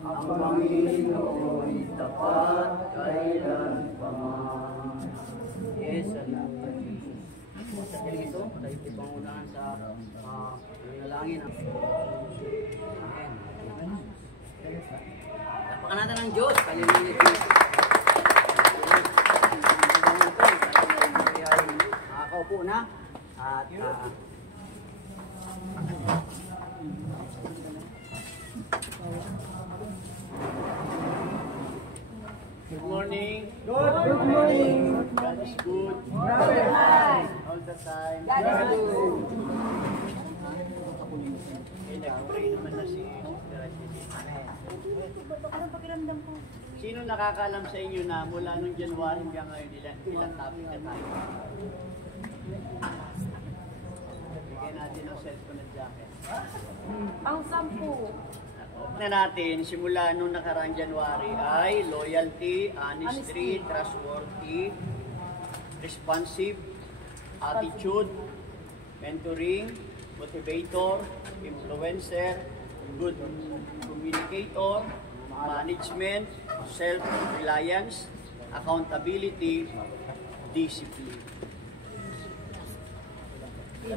ang Panginoon tapat kailanman. Yes, salamat. Sa ito, tayo ipangunahan sa nalangin. Tapakan natin ang Diyos. Palilinit ko. Nakakaupo na. At good morning. Good morning. God is good. All the time. God is good. Nag-pray naman na si Anong pakiramdam po? Sino nakakalam sa inyo na mula nung January hanggang ngayon ilang topic na tayo? Bigyan natin ang cellphone at jacket. Pang-10. Na natin, simula nung nakaraang January ay loyalty, honesty, trustworthy, responsive, attitude, mentoring, motivator, influencer, good communicator, management, self-reliance, accountability, discipline. 13.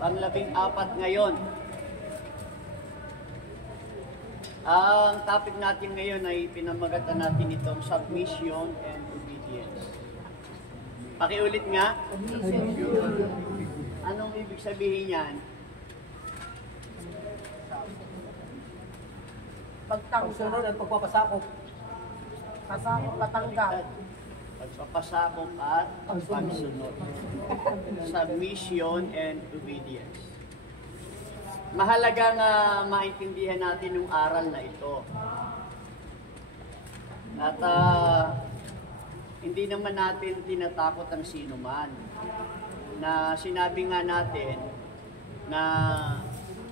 Pang-14 ngayon. Ang topic natin ngayon ay pinamagatan natin itong submission and obedience. Pakiulit nga. Anong ibig sabihin yan? Pagsunod at pagpapasakop. Pasakop, patanggal. Pagpapasakop at pagsunod. Submission and obedience. Mahalagang maintindihan natin yung aral na ito. At hindi naman natin tinatakot ang sino man. Na sinabi nga natin na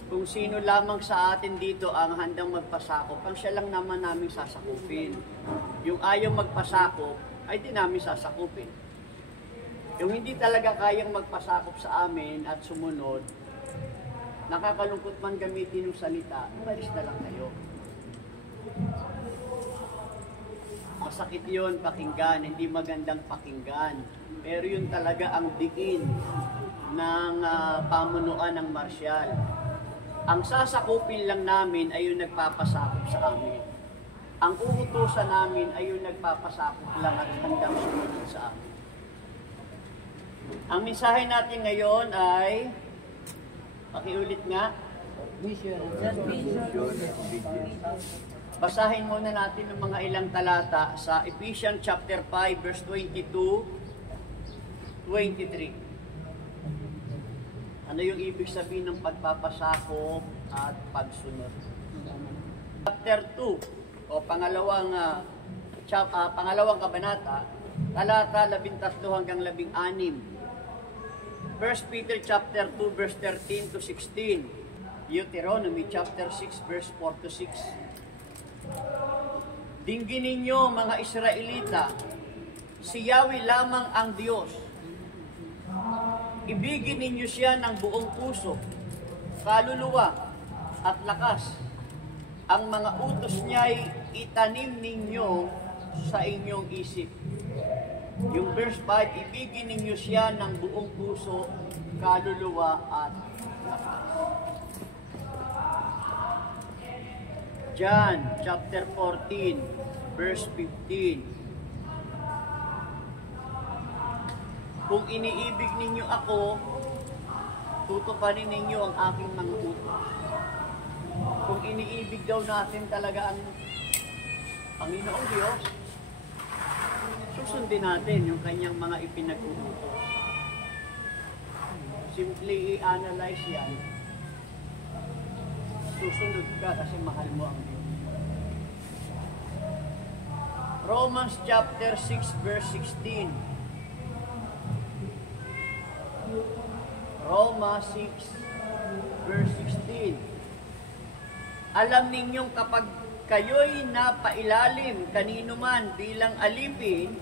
kung sino lamang sa atin dito ang handang magpasakop, ang siya lang naman namin sasakupin. Yung ayaw magpasakop, ay di namin sasakupin. Yung hindi talaga kayang magpasakop sa amin at sumunod, nakakalungkot man gamitin yung salita, umalis na lang kayo. Masakit yun pakinggan, hindi magandang pakinggan. Pero yun talaga ang diin ng pamunuan ng marsyal. Ang sasakupin lang namin ay yung nagpapasakop sa amin. Ang uutusan namin ay yung nagpapasakop lang at handang sumunod sa amin. Ang mensahe natin ngayon ay, pakiulit nga, basahin muna natin ng mga ilang talata sa Ephesians chapter 5 verse 22-23. Ano yung ibig sabihin ng pagpapasakop at pagsunod? Chapter 2 o pangalawang kabanata, talata 13 hanggang 16. 1 Peter chapter 2 verse 13 to 16. Deuteronomy chapter 6 verse 4 to 6. Dinggin ninyo mga Israelita, si Yahweh lamang ang Diyos. Ibigin ninyo siya ng buong puso, kaluluwa at lakas. Ang mga utos niya'y itanim ninyo sa inyong isip. Yung verse 5, ibigin ninyo siya ng buong puso, kaluluwa at lakas. John chapter 14 verse 15. Kung iniibig ninyo ako, tutuparin ninyo ang aking mga utos. Kung iniibig daw natin talaga ang Panginoong Diyos, susundin natin yung kanyang mga ipinag-uutos. Simply i-analyze yan. Susunod ka kasi mahal mo ang Diyos. Romans chapter 6 verse 16. Roma 6 verse 16. Alam ninyong kapag kayo'y napailalim kanino man bilang alipin,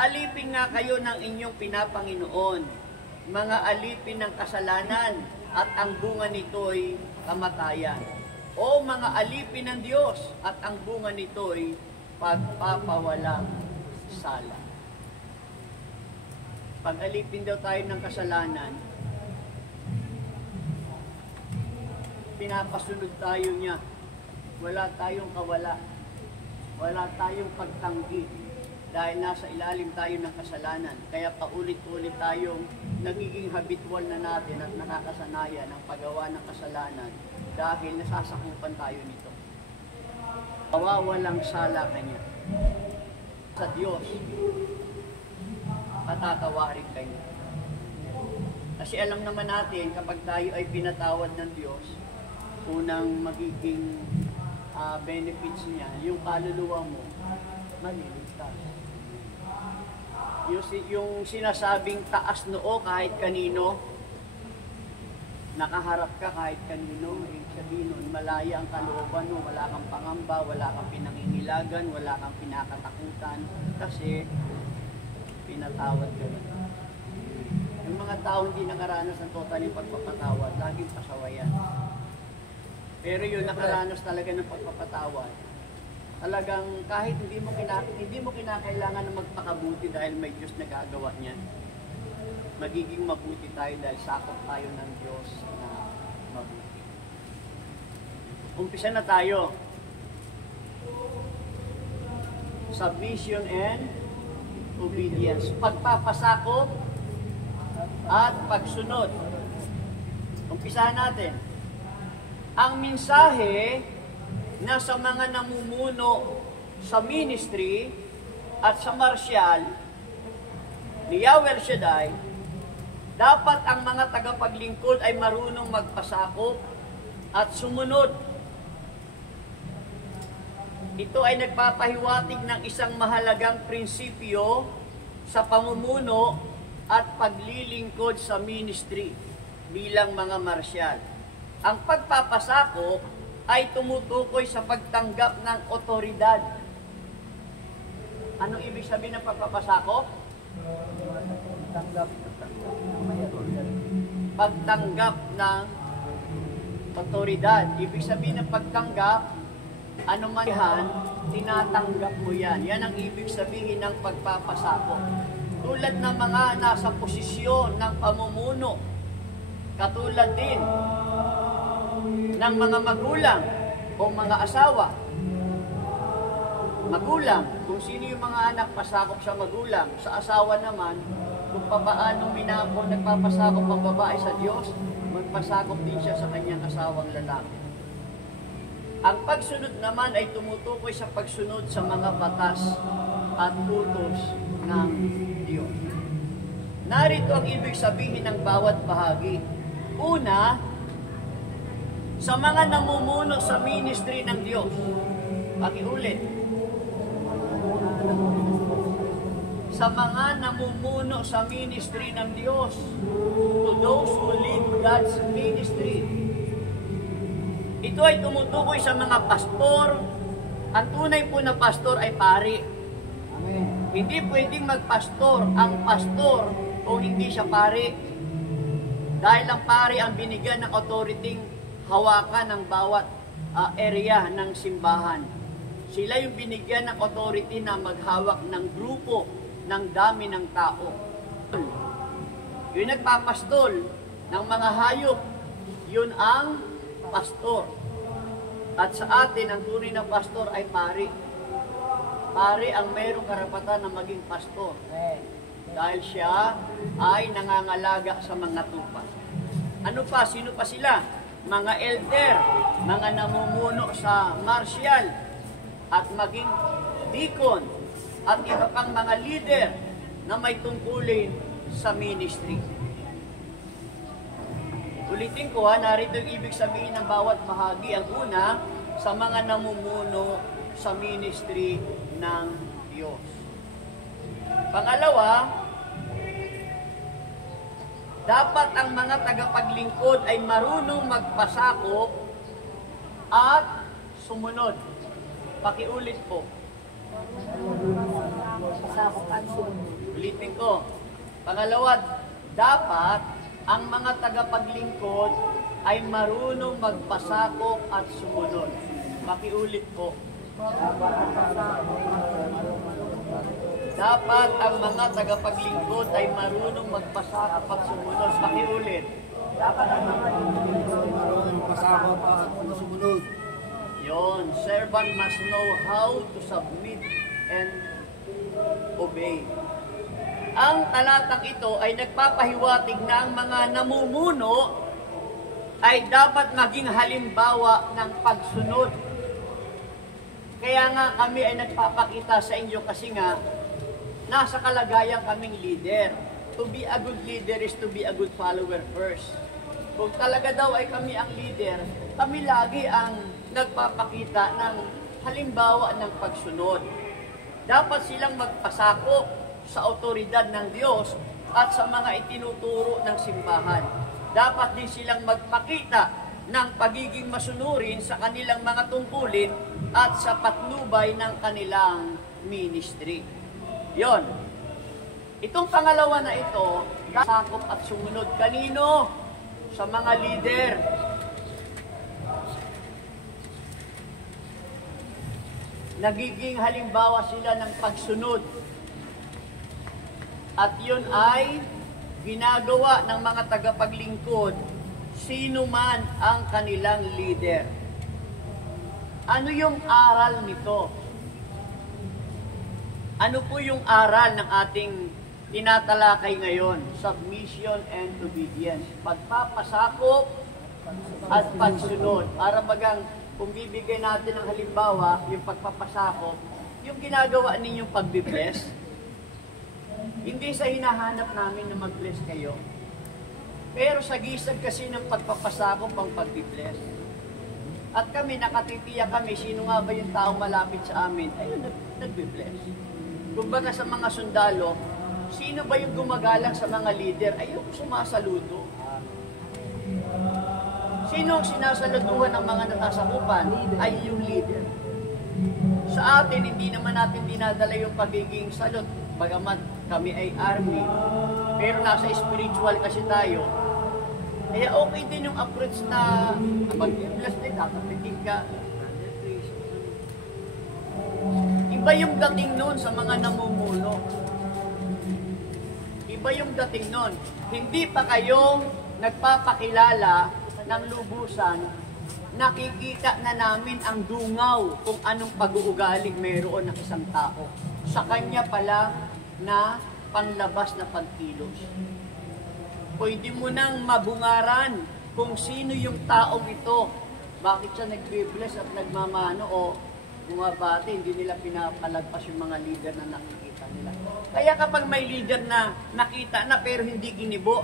alipin nga kayo ng inyong pinapanginoon, mga alipin ng kasalanan, at ang bunga nito'y kamatayan. o mga alipin ng Diyos, at ang bunga nito'y pagpapawalang sala. Pag alipin daw tayo ng kasalanan, pinapasunod tayo niya. Wala tayong kawala. Wala tayong pagtanggi. Dahil nasa ilalim tayo ng kasalanan. Kaya paulit-ulit tayong nagiging habitual na natin at nakakasanayan ang paggawa ng kasalanan dahil nasasakupan tayo nito. Wawalang sala kanya sa Diyos, patatawarin kayo. Kasi alam naman natin, kapag tayo ay pinatawad ng Diyos, unang magiging benefits niya, yung kaluluwa mo, maliligtas. Yung sinasabing taas noo kahit kanino, nakaharap ka kahit kanino, sabihin nun, malaya ang kalooban mo, wala kang pangamba, wala kang pinangingilagan, wala kang pinakatakutan, kasi pinatawad ka na. Yung mga tao hindi nakaranas ng total yung pagpapatawad, laging pasawayan. Pero yung nakaranas talaga ng pagpapatawad, talagang kahit hindi mo kinakailangan na magpakabuti dahil may Diyos na gagawa niyan. Magiging mabuti tayo dahil sakop tayo ng Diyos na mabuti. Umpisa na tayo. Submission and obedience. Pagpapasakop at pagsunod. Umpisahan natin. Ang mensahe na sa mga namumuno sa ministry at sa marsyal ni Yahweh El Shaddai, dapat ang mga tagapaglingkod ay marunong magpasakop at sumunod. Ito ay nagpapahiwatig ng isang mahalagang prinsipyo sa pamumuno at paglilingkod sa ministry bilang mga marsyal. Ang pagpapasakop ay tumutukoy sa pagtanggap ng otoridad. Anong ibig sabihin ng pagpapasakop? Pagtanggap ng otoridad. Ibig sabihin ng pagtanggap, anuman yan, tinatanggap mo yan. Yan ang ibig sabihin ng pagpapasakop. Tulad ng mga nasa posisyon ng pamumuno, katulad din ng mga magulang o mga asawa. Magulang, kung sino yung mga anak, pasakop sa magulang. Sa asawa naman, kung papaano nagpapasakop ang babae sa Diyos, magpasakop din siya sa kanyang asawang lalaki. Ang pagsunod naman ay tumutukoy sa pagsunod sa mga batas at utos ng Diyos. Narito ang ibig sabihin ng bawat bahagi. Una, sa mga namumuno sa ministry ng Diyos. Pakiulit. Sa mga namumuno sa ministry ng Diyos. To those who lead God's ministry. Ito ay tumutukoy sa mga pastor. Ang tunay po na pastor ay pari. Amen. Hindi pwedeng magpastor ang pastor kung hindi siya pari. Dahil ang pari ang binigyan ng authority hawakan ng bawat area ng simbahan. Sila yung binigyan ng authority na maghawak ng grupo, ng dami ng tao. Yung nagpapastol ng mga hayop, yun ang pastor. At sa atin, ang tunay na pastor ay pari. Pari ang mayroong karapatan na maging pastor. Dahil siya ay nangangalaga sa mga tupa. Ano pa? Sino pa sila? Mga elder, mga namumuno sa marsyal, at maging deacon, at iba pang mga leader na may tungkulin sa ministry. Ulitin ko narito yung ibig sabihin ng bawat bahagi. Ang una, sa mga namumuno sa ministry ng Diyos. Pangalawa, dapat ang mga tagapaglingkod ay marunong magpasakop at sumunod. Pakiulit po. Pasakop at sumunod. Ulitin ko. Pangalawa, dapat ang mga tagapaglingkod ay marunong magpasakop at sumunod. Pakiulit po. Dapat ang mga tagapaglingkod ay marunong magpasakop at sumunod. Pakiulit. Dapat ang mga Marunong pasakop at sumunod. Yon, servant must know how to submit and obey. Ang talatang ito ay nagpapahiwatig na ang mga namumuno ay dapat maging halimbawa ng pagsunod. Kaya nga kami ay nagpapakita sa inyo kasi nga nasa kalagayan kaming leader. To be a good leader is to be a good follower first. Kung talaga daw ay kami ang leader, kami lagi ang nagpapakita ng halimbawa ng pagsunod. Dapat silang magpasakop sa otoridad ng Diyos at sa mga itinuturo ng simbahan. Dapat din silang magpakita ng pagiging masunurin sa kanilang mga tungkulin at sa patnubay ng kanilang ministry. Yon. Itong pangalawa na ito, sakop at sumunod. Kanino? Sa mga leader. Nagiging halimbawa sila ng pagsunod. At yun ay ginagawa ng mga tagapaglingkod, sino man ang kanilang leader. Ano yung aral nito? Ano po yung aral ng ating tinatalakay ngayon? Submission and obedience. Pagpapasakop at pagsunod. Para bagang kung bibigay natin ng halimbawa, yung pagpapasakop, yung ginagawa ninyong pagbibless, hindi sa hinahanap namin na mag-bless kayo. Pero sa gisag kasi ng pagpapasakop ang pagbibless. At kami, nakatitiya kami, sino nga ba yung taong malapit sa amin? Ayun, nagbibless. Kumbaga sa mga sundalo, sino ba yung gumagalang sa mga leader? Ay, yung sumasaludo. Sino ang sinasaluduhan ng mga natasakupan? Ay, yung leader. Sa atin, hindi naman natin dinadala yung pagiging salot. Bagamat kami ay army, pero nasa spiritual kasi tayo. Kaya okay din yung approach na mag-bless din, nakatitig ka. Iba yung dating nun sa mga namumuno. Iba yung dating nun. Hindi pa kayo nagpapakilala ng lubusan, nakikita na namin ang dungaw kung anong pag-uugali meron ng isang tao. Sa kanya pala na panlabas na pagkilos. Pwede mo nang mabungaran kung sino yung taong ito. Bakit siya nagbe-bless at nagmamano o bumabati, hindi nila pinapalagpas yung mga leader na nakikita nila. Kaya kapag may leader na nakita na pero hindi ginibo,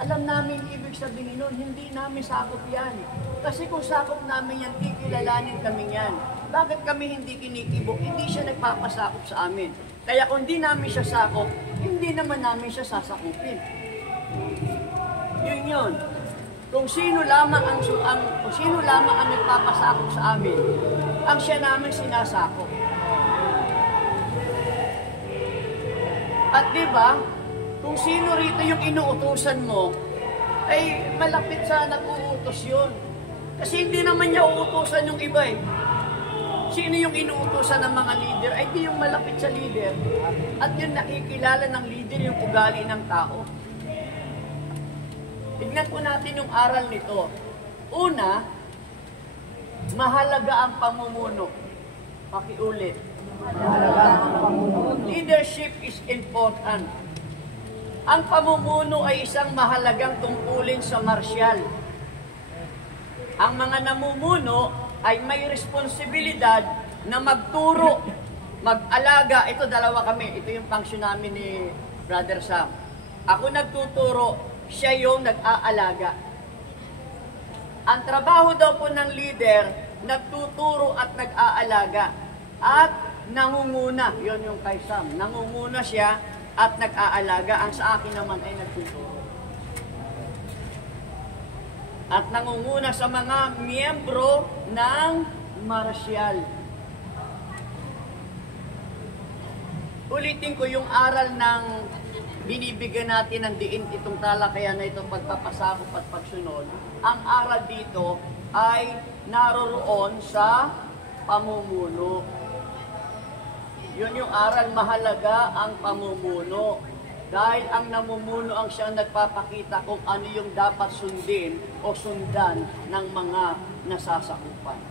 alam namin ibig sabihin nun, hindi namin sakop yan. Kasi kung sakop namin yan, kikilalanin kami yan. Bakit kami hindi kinikibo? Hindi siya nagpapasakop sa amin. Kaya kung hindi namin siya sakop, hindi naman namin siya sasakupin. Yun yun. Kung sino lamang ang nagpapasakop sa amin, ang siya namin sinasakop. At diba, kung sino rito yung inuutusan mo, ay malapit sa nag-uutos yun. Kasi hindi naman niya uutusan yung iba eh. Sino yung inuutosan ng mga leader? Ay di yung malapit sa leader. At yung nakikilala ng leader yung ugali ng tao. Tignan po natin yung aral nito. Una, mahalaga ang pamumuno. Pakiulit. mahalaga ang pamumuno. Leadership is important. Ang pamumuno ay isang mahalagang tungkulin sa marsyal. Ang mga namumuno ay may responsibilidad na magturo, mag-alaga. Ito, dalawa kami. Ito yung function namin ni Brother Sam. Ako nagtuturo, siya yung nag-aalaga. Ang trabaho daw po ng leader, nagtuturo at nag-aalaga. At nangunguna. Yon yung kay Sam. Nangunguna siya at nag-aalaga. Ang sa akin naman ay nagtuturo. At nangunguna sa mga miyembro ng marsyal. Ulitin ko yung aral ng binibigyan natin ng diin itong talakayan na ito, pagpapasakop at pagsunod, ang aral dito ay naroroon sa pamumuno. Yun yung aral, mahalaga ang pamumuno. Dahil ang namumuno ang siyang nagpapakita kung ano yung dapat sundin o sundan ng mga nasasakupan.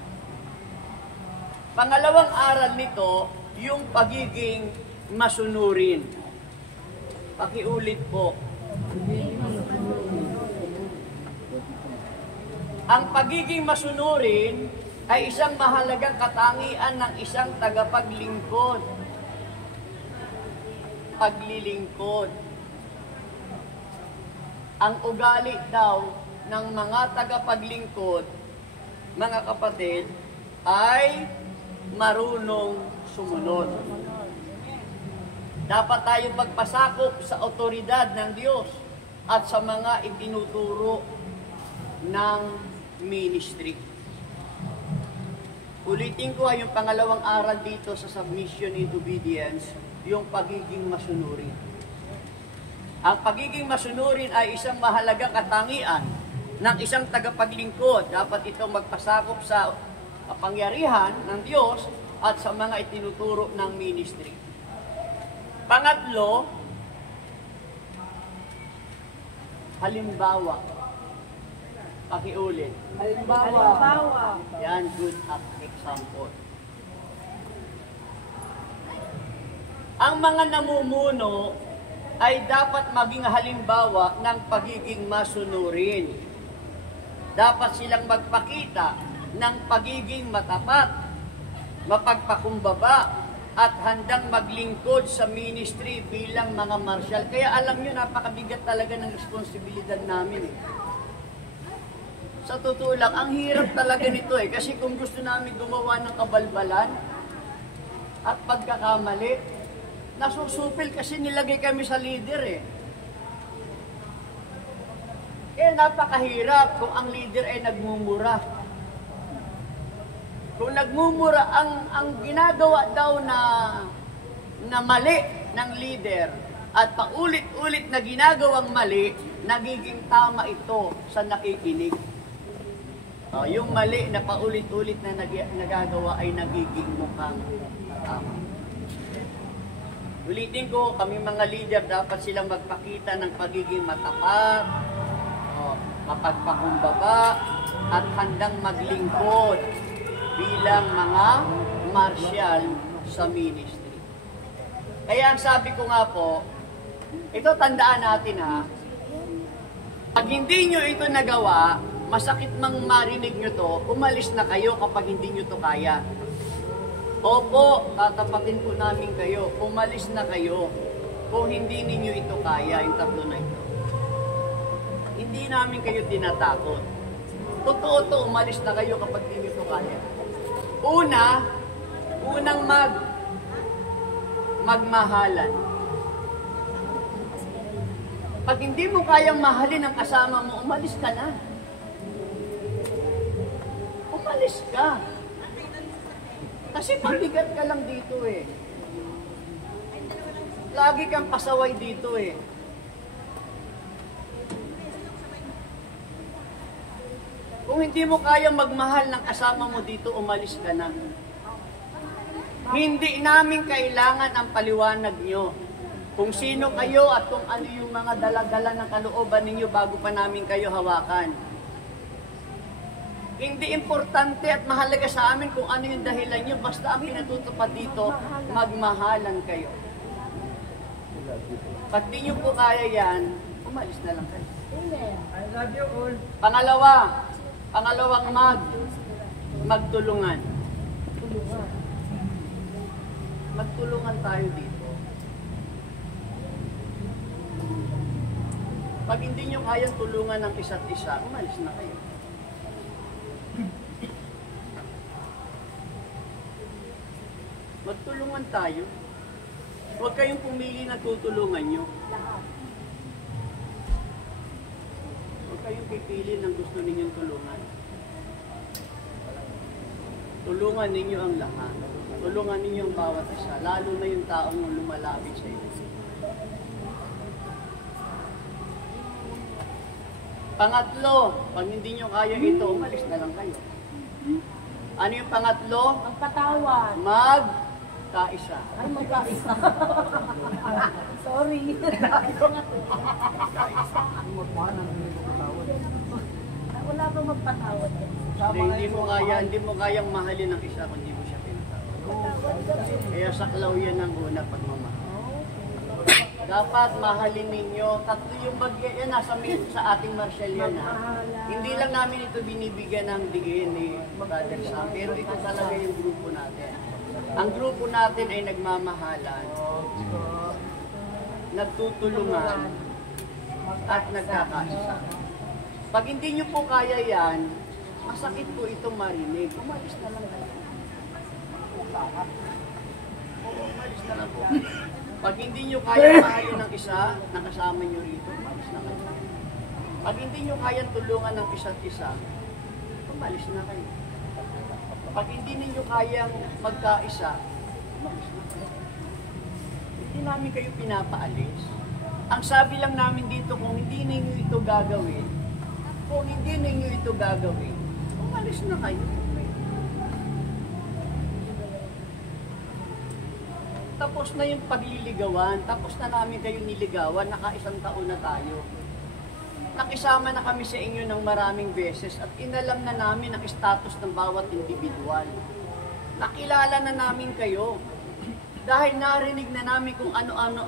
Pangalawang aral nito, yung pagiging masunurin. Pakiulit po. Ang pagiging masunurin ay isang mahalagang katangian ng isang tagapaglingkod. Paglilingkod. Ang ugali daw ng mga tagapaglingkod, mga kapatid, ay marunong sumunod. Dapat tayo magpasakop sa otoridad ng Diyos at sa mga itinuturo ng ministry. Ulitin ko yung pangalawang aral dito sa submission and obedience, yung pagiging masunurin. Ang pagiging masunurin ay isang mahalagang katangian ng isang tagapaglingkod. Dapat itong magpasakop sa kapangyarihan ng Diyos at sa mga itinuturo ng ministry. Pangatlo, halimbawa. Pakiulit. Halimbawa. Yan, good example. Ang mga namumuno ay dapat maging halimbawa ng pagiging masunurin. Dapat silang magpakita ng pagiging matapat, mapagpakumbaba, at handang maglingkod sa ministry bilang mga marsyal. Kaya alam nyo, napakabigat talaga ng responsibilidad namin. Sa totoo lang, ang hirap talaga nito kasi kung gusto namin gumawa ng kabalbalan at pagkakamali, nasusupil kasi nilagay kami sa leader Kaya napakahirap kung ang leader ay nagmumura. Kung nagmumura, ang ginagawa daw na mali ng leader at paulit-ulit na ginagawang mali, nagiging tama ito sa nakikinig. Yung mali na paulit-ulit na nagagawa ay nagiging mukhang tama. Ulitin ko, kami mga leader, dapat silang magpakita ng pagiging matapat, mapagpakumbaba, at handang maglingkod bilang mga marsyal sa ministry. Kaya ang sabi ko nga po, ito tandaan natin pag hindi nyo ito nagawa, masakit mang marinig nyo to, umalis na kayo kapag hindi nyo to kaya. Opo, tatapatin po namin kayo, umalis na kayo kung hindi ninyo ito kaya, yung tatlo na ito. Hindi namin kayo tinatakot. Totoo to, umalis na kayo kapag hindi nyo ito kaya. Unang magmahalan. Pag hindi mo kayang mahalin ang kasama mo, umalis ka na. Umalis ka. Kasi pabigat ka lang dito Lagi kang pasaway dito Kung hindi mo kayang magmahal ng kasama mo dito, umalis ka na. Hindi namin kailangan ang paliwanag nyo. Kung sino kayo at kung ano yung mga dala-dala ng kalooban ninyo bago pa namin kayo hawakan. Hindi importante at mahalaga sa amin kung ano yung dahilan nyo. Basta ang pinatutupad dito, magmahalan kayo. Pag di nyo po kaya yan, umalis na lang kayo. I love you all. Pangalawang magtulungan. Magtulungan tayo dito. Pag hindi nyo kayang tulungan ng isa't isa, umalis na kayo. Magtulungan tayo. Huwag kayong pumili na tutulungan nyo. Huwag kayong pipili ng gusto ninyong tulungan. Tulungan ninyo ang lahat. Tulungan ninyo ang bawat isa, lalo na yung taong lumalapit sa inyo. Pangatlo, pag hindi nyo kaya ito, umalis na lang kayo. Ano yung pangatlo? Magpatawad. Magkaisa. Ay, magkaisa. Sorry. Wala ba magpatawad? Hindi mo kayang mahalin ang isa kung hindi mo siya pinatawad. Kaya saklaw yan ang una pagmamahal. Dapat mahalin ninyo. Tatlo yung yan sa ating martial yan. Hindi lang namin ito binibigyan ng diin ni Brother Sam, pero ito talaga yung grupo natin. Ang grupo natin ay nagmamahalan, nagtutulungan, at nagkakaisa. Pag hindi nyo po kaya yan, masakit po itong marinig. Umalis na lang kayo. Umalis na lang po. Pag hindi nyo kaya mahalin ng isa, nakasama nyo rito, umalis na kayo. Pag hindi nyo kaya tulungan ng isa't isa, umalis na kayo. Pag hindi ninyo kayang magkaisa, umalis na kayo. Hindi namin kayo pinapaalis. Ang sabi lang namin dito, kung hindi ninyo ito gagawin, umalis na kayo. Tapos na yung pagliligawan, tapos na namin kayo niligawan, naka-isang taon na tayo. Nakisama na kami sa inyo ng maraming beses at inalam na namin ang status ng bawat individual. Nakilala na namin kayo. Dahil narinig na namin kung ano-ano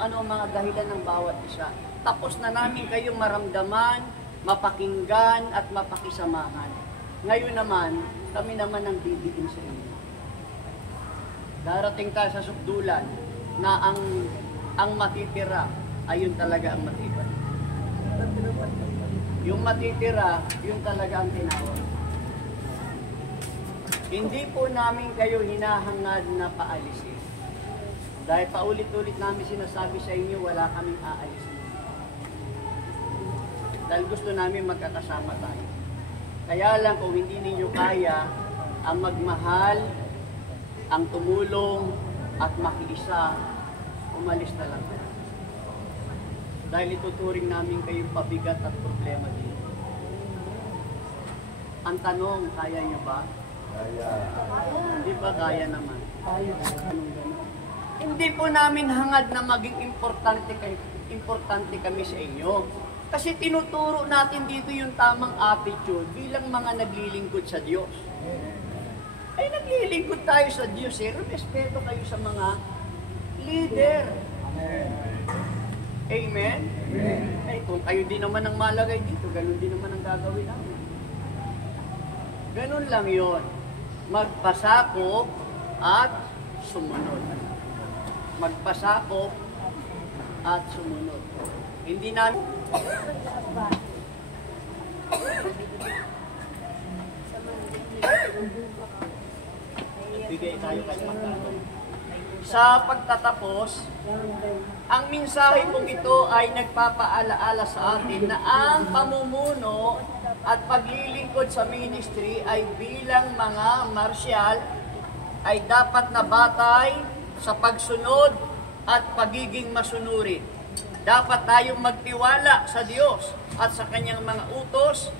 ang mga dahilan ng bawat isa. Tapos na namin kayong maramdaman, mapakinggan at mapakisamahan. Ngayon naman, kami naman ang bibiin sa inyo. Darating tayo sa sukdulan na ang matitira ayun talaga ang matibay. Yung matitira, yun talaga ang tinawag. Hindi po namin kayo hinahangad na paalisin. Dahil paulit-ulit namin sinasabi sa inyo, wala kaming aalisin. Dahil gusto namin magkakasama tayo. Kaya lang kung hindi ninyo kaya ang magmahal, ang tumulong at makiisa, umalis na lang kayo. Dahil ituturing namin kayong pabigat at problema dito. Ang tanong, kaya nyo ba? Kaya. Hindi ba kaya naman? Kaya. Hindi po namin hangad na maging importante kami sa inyo. Kasi tinuturo natin dito yung tamang attitude bilang mga naglilingkod sa Diyos. Ay, naglilingkod tayo sa Diyos eh. Respeto kayo sa mga leader. Amen? Amen. Ay, kung kayo din naman ang malagay dito, ganun din naman ang gagawin namin. Ganun lang yon. Magpasakop at sumunod. Magpasakop at sumunod. Hindi namin... Bigay tayo kay Pagkano. Sa pagtatapos, ang mensahe kong ito ay nagpapaalaala sa atin na ang pamumuno at paglilingkod sa ministry ay bilang mga marsyal ay dapat na batay sa pagsunod at pagiging masunuri. Dapat tayong magtiwala sa Diyos at sa Kanyang mga utos,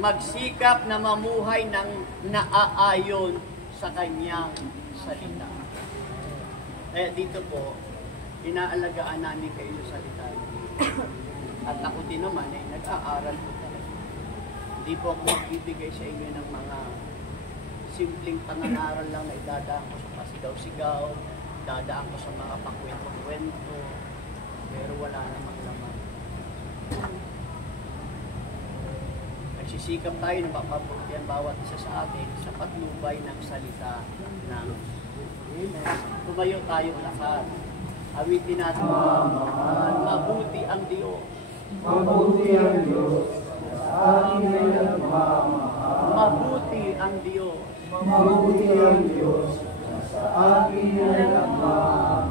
magsikap na mamuhay ng naaayon sa Kanyang salita. Kaya dito po, inaalagaan namin kayo sa salita. At ako din naman nag-aaral po talaga. Hindi po ako magbibigay sa inyo ng mga simpleng pangangaral lang na idadaan ko sa pasigaw-sigaw, dadaan ko sa mga pakwento-kwento, pero wala namang laman. Nagsisikap tayo na mapabuti ang bawat isa sa atin sa patnubay ng salita ng tumayo tayo lahat. Awitin natin, mabuti ang Diyos. Mabuti ang Diyos. Aking ay nagmamahal. Mabuti ang Diyos. Mabuti ang Diyos. Sa aking ay nagmamahal.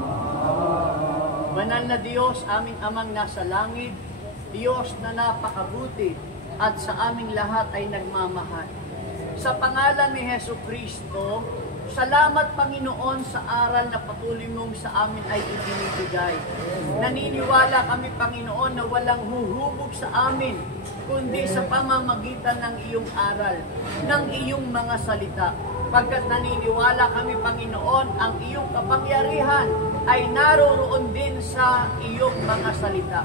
Banal na Diyos, aming amang nasa langit, Diyos na napakabuti at sa aming lahat ay nagmamahal. Sa pangalan ni Jesucristo, Salamat, Panginoon, sa aral na patuloy mong sa amin ay ibinibigay. Naniniwala kami, Panginoon, na walang huhubog sa amin, kundi sa pamamagitan ng iyong aral, ng iyong mga salita. Pagkat naniniwala kami, Panginoon, ang iyong kapangyarihan ay naroroon din sa iyong mga salita.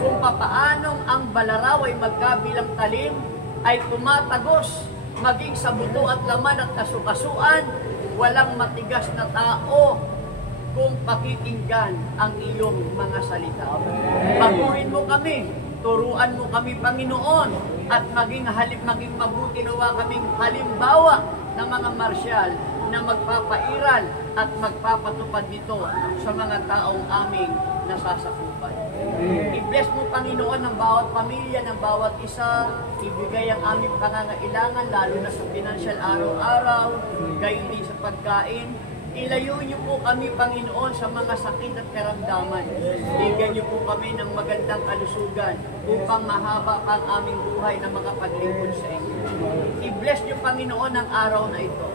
Kung papaanong ang balaraw ay magkabilang talim, ay tumatagos, maging sa buto at laman at kasukasuan, walang matigas na tao kung pakikinggan ang iyong mga salita. Baguhin mo kami, turuan mo kami, Panginoon, at maging mabuti nawa kaming halimbawa ng mga marsyal na magpapairal at magpapatupad nito sa mga taong aming nasasakupan. I-bless mo, Panginoon, ng bawat pamilya, ng bawat isa, ibigay ang aming pangangailangan, lalo na sa financial araw-araw, gayon din sa pagkain. Ilayo niyo po kami, Panginoon, sa mga sakit at karamdaman. Bigyan niyo po kami ng magandang kalusugan upang mahaba pa ang aming buhay na makapaglingkod sa inyo. I-bless niyo, Panginoon, ang araw na ito.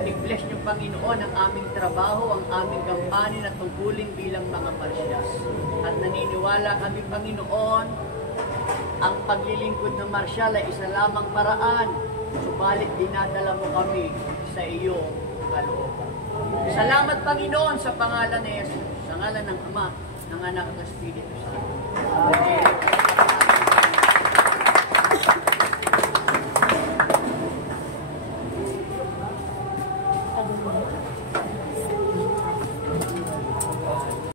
I-bless niyo, Panginoon, ang aming trabaho, ang aming kampanin at tungkulin bilang mga marsyas. At naniniwala kami, Panginoon, ang paglilingkod ng marsyal ay isa lamang paraan, subalit dinadala mo kami sa iyong kalooban. Salamat, Panginoon, sa pangalan ni Jesus, sa ngalan ng Ama, ng Anak at ng Espiritu Santo. Amen.